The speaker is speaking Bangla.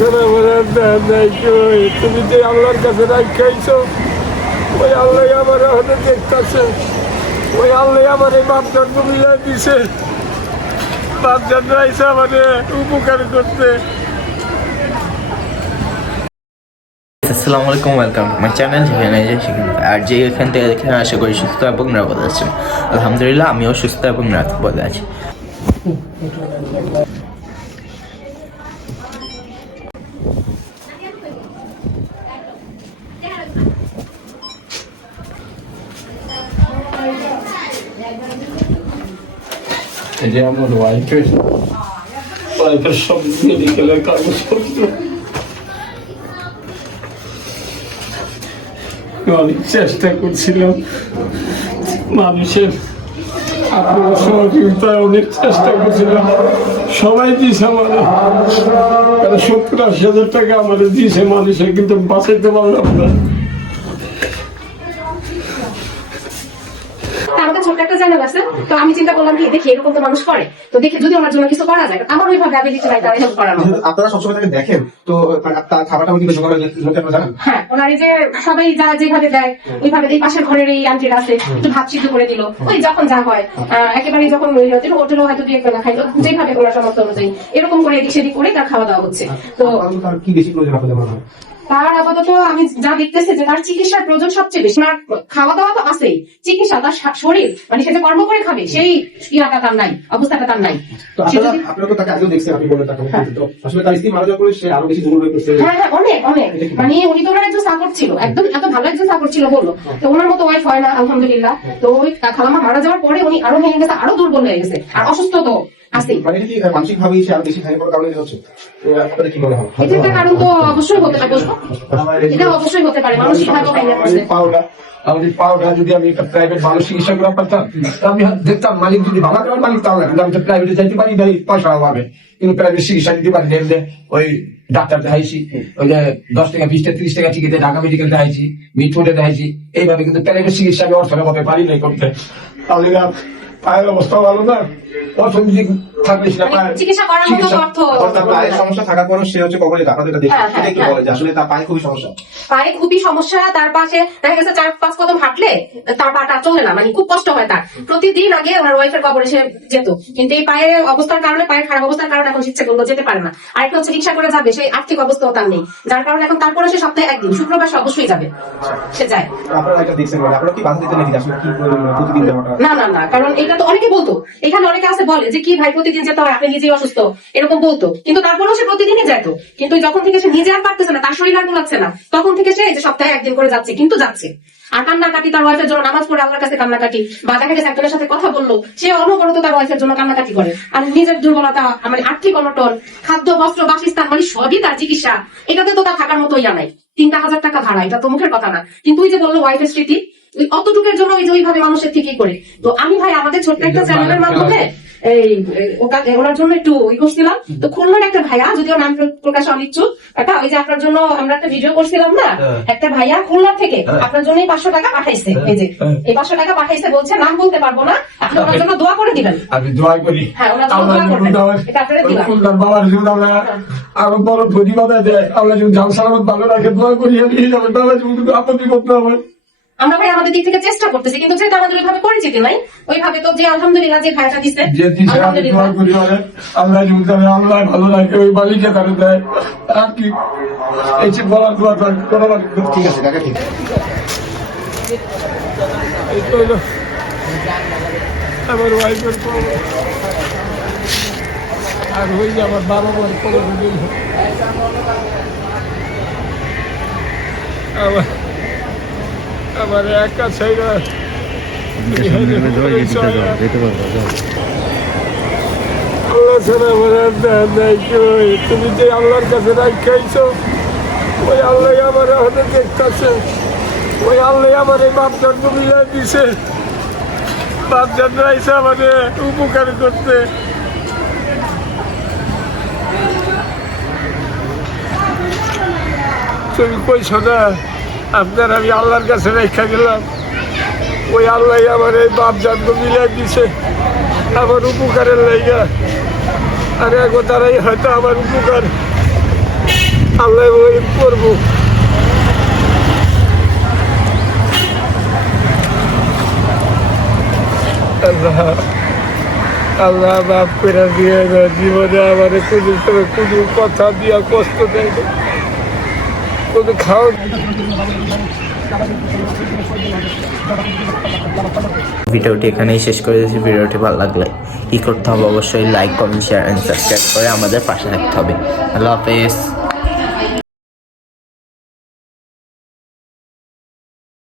ছাড়া আমার আর দেন নাই কই। তুমি যে আল্লাহর কাছে রাখাইছো ওই আল্লাহ আমার হাতে দেখতেছে। ওই আল্লাহ আমার এই বাপ জন্ম মিলাই দিছে। বাপ জন্ম আইসে আমাদের উপকার করতে। আসসালামু আলাইকুম, ওয়েলকাম টু মাই চ্যানেল। যেখানে আর যে এখান থেকে দেখেন আশা করি সুস্থ এবং নিরাপদ আছেন। আলহামদুলিল্লাহ আমিও সুস্থ এবং নিরাপদ আছি। এই যে আমার ওয়াইফের সব মেডিকেলের কাগজপত্র। অনেক চেষ্টা করছিলাম মানুষের আপনার সহযোগিতায়, অনেক চেষ্টা করছিলাম। সবাই দিয়েছে আমাদের 70-80 হাজার টাকা আমাদের দিয়েছে মানুষের, কিন্তু বাঁচাইতে পারলাম না। ছোট্ট একটা চ্যানেল আছে, তো আমি চিন্তা করলাম কি দেখি এরকম তো মানুষ করে, তো দেখে যদি ওনার জন্য কিছু করা যায়, আমার ওইভাবে অ্যাবিলিটি নাই তারা হেল্প করানো। আপনারা সবসময় তাকে দেখেন তো তার খাবারটা কি বেশি করে জানেন? হ্যাঁ, ওনার এই যে সবাই যা যেভাবে দেয় ওইভাবে এই পাশের ঘরের এই আন্টির আছে একটু ভাত সিদ্ধ করে দিল, ওই যখন যা হয় একেবারে যখন হোটেলও হয়তো দিয়ে একটা খাইলো, যেভাবে ওনার সামর্থ্য অনুযায়ী এরকম করে এদিক সেদিক করে তার খাওয়া দাওয়া হচ্ছে। তো তার কি বেশি প্রয়োজন আপনাদের মনে হয়? তার আপাতত আমি যা দেখতেছি যে তার চিকিৎসার প্রয়োজন সবচেয়ে বেশি। তার খাওয়া দাওয়া তো আছেই, চিকিৎসা তার শরীর মানে সে যে কর্ম করে খাবে সেই ইয়াটা তার নাই, অবস্থাটা তার নাই। তো আপনারা তো তাকে আগেও দেখছেন, আপনি বলেন তাকে তো আসলে তার স্ত্রী মারা যাওয়ার পরে সে আরো বেশি দুর্বল হয়ে পড়ছে। হ্যাঁ হ্যাঁ, অনেক অনেক, মানে উনি তো ওনার একজন সাপোর্ট ছিল, একদম এত ভালো একজন সাপোর্ট ছিল বললো। তো ওনার মতো ওয়াইফ হয় না আলহামদুলিল্লাহ। তো ওই খালামা মারা যাওয়ার পরে উনি আরো ভেঙে গেছে, আরো দুর্বল হয়ে গেছে, আর অসুস্থ তো আছেই। মানে কি মানসিক ভাবে সে আরো বেশি ভেঙে পড়ার কারণে হচ্ছে? আপনাদের কি মনে হয়? এটা একটা কারণ তো অবশ্যই হতে পারে, এটা অবশ্যই হতে পারে, মানসিক ভাবে ভেঙে পড়ছে। আমাদের পাওনা যদি আমি একটা প্রাইভেট ভালো চিকিৎসা করে পারতাম, আমি দেখতাম মালিক যদি ভালো করে মালিক তাহলে আমি তো প্রাইভেটে যাইতে পারি, পয়সা হবে, কিন্তু প্রাইভেট চিকিৎসা দিতে পারি। ওই ডাক্তার দেখাইছি, ওই যে 10 টাকা 20 টাকা 30 টাকা টিকিটে ঢাকা মেডিকেল দেখাইছি, মিটফোর্ডে দেখাইছি, এইভাবে কিন্তু প্রাইভেট চিকিৎসা আমি অর্থের অভাবে পারি নাই করতে। তাহলে পায়ের অবস্থা ভালো না, অর্থনৈতিক থাকলে চিকিৎসা করার মতো অর্থ। পায়ের সমস্যা থাকার পরেও সে হচ্ছে কখনই আপনাদের এটা দেখে সেটা একটু বলে যে আসলে তার পায়ে খুবই সমস্যা। পায়ে খুবই সমস্যা, তার পাশে দেখা গেছে 4-5 কদম হাঁটলে তার পাটা চলে না, মানে খুব কষ্ট হয় তার। প্রতিদিন আগে ওনার ওয়াইফের কবরে সে যেত, কিন্তু এই পায়ের অবস্থার কারণে, পায়ের খারাপ অবস্থার কারণে এখন ইচ্ছে করলো যেতে পারে না। আরেকটা হচ্ছে রিক্সা করে যাবে, সেই আর্থিক অবস্থাও তার নেই, যার কারণে এখন তারপরে সে সপ্তাহে একদিন শুক্রবার সে অবশ্যই যাবে, সে যায়। আপনারা এটা দেখছেন, মানে আপনারা কি বাধা দিতে নাকি আসলে কি প্রতিদিন যাওয়াটা? না না না, কারণ এটা তো অনেকে বলতো, এখানে অনেকে আছে বলে যে কি ভাই প্রতিদিন যেতে হয়, আপনি নিজেই অসুস্থ, এরকম বলতো, কিন্তু তারপরেও সে প্রতিদিনই যেত। কিন্তু যখন থেকে সে নিজে আর পারতেছে না, তার শরীর আর গুলাচ্ছে না, তখন থেকে সে এই যে সপ্তাহে একদিন করে যাচ্ছে, কিন্তু যাচ্ছে। আর কান্নাকাটি, তার ওয়াইফের জন্য নামাজ পড়ে আল্লাহর কাছে কান্নাকাটি, বা দেখা গেছে একজনের সাথে কথা বললো, সে অনবরত তার ওয়াইফের জন্য কান্নাকাটি করে। আর নিজের দুর্বলতা, মানে আর্থিক অনটন, খাদ্য বস্ত্র বাসস্থান, মানে সবই তার চিকিৎসা, এটাতে তো তার থাকার মতো ইয়া নাই। 3,000 টাকা ভাড়া, এটা তো মুখের কথা না, কিন্তু ওই যে বললো ওয়াইফের স্মৃতি, অতটুকের জন্য ওই যে ওইভাবে মানুষের ঠিকই করে। তো আমি ভাই আমাদের ছোট্ট একটা চ্যানেলের মাধ্যমে এই ওনার জন্য একটু ই করছিলাম। তো খুলনার একটা ভাইয়া, যদিও নাম প্রকাশে অনিচ্ছুক, একটা ওই যে আপনার জন্য আমরা একটা ভিডিও করছিলাম না, একটা ভাইয়া খুলনার থেকে আপনার জন্য 500 টাকা পাঠাইছে। এই যে এই 500 টাকা পাঠাইছে, বলছে নাম বলতে পারবো না, আপনি ওনার জন্য দোয়া করে দিবেন। আমি দোয়া করি, হ্যাঁ ওনার জন্য দোয়া করবেন, এটা আপনারা দিবেন। খুলনার বাবার জন্য আমরা আরো বড় প্রতিবাদ দেয়, আমরা যদি জান সালামত ভালো রাখে দোয়া করি, নিয়ে যাবেন বাবা, যদি আপত্তি করতে হবে। আমরা ভাই আমাদের দিক থেকে চেষ্টা করতেছি, কিন্তু যেহেতু আমাদের ওইভাবে পরিচিতি নাই, ওইভাবে তো যে আলহামদুলিল্লাহ যে ভাইটা দিচ্ছে আলহামদুলিল্লাহ, আল্লাহ আল্লাহ ভালো রাখে, ওই বালিকে তারা দেয়। আর কি এই যে বলার দোয়া ঠিক আছে কাকা, ঠিক এই তো হলো আমার ওয়াইফের আর হয়ে যে আমার বাবা মার খবর দিল। আমার একা ছেড়ে আল্লাহ ছাড়া আমার আর দেন নাই কই। তুমি যে আল্লাহর কাছে রাখাইছো ওই আল্লাহ আমার হাতে দেখতেছে। ওই আল্লাহ আমার এই বাপ জন্ম মিলাই দিছে। বাপ জন্ম আইসে আমাদের উপকার করতে। তুমি কইছো না আপনার আমি আল্লাহর কাছে রেখা গেলাম, ওই আল্লাহ আমার এই বাপ জন্ম মিলাই দিছে আমার উপকারের লাইগা। আর এখন তারাই হয়তো আমার উপকার আল্লাহ করবো। আল্লাহ আল্লাহ মাফ করে দিয়ে দাও। জীবনে আমার কোনো সময় কোনো কথা দিয়া কষ্ট দেয় না, কোনো খাওয়া। ভিডিওটি এখানেই শেষ করে দিয়েছি। ভিডিওটি ভালো লাগলে কি করতে হবে, অবশ্যই like, comment, share and subscribe করে আমাদের পাশে থাকতে হবে। আল্লাহ হাফেজ।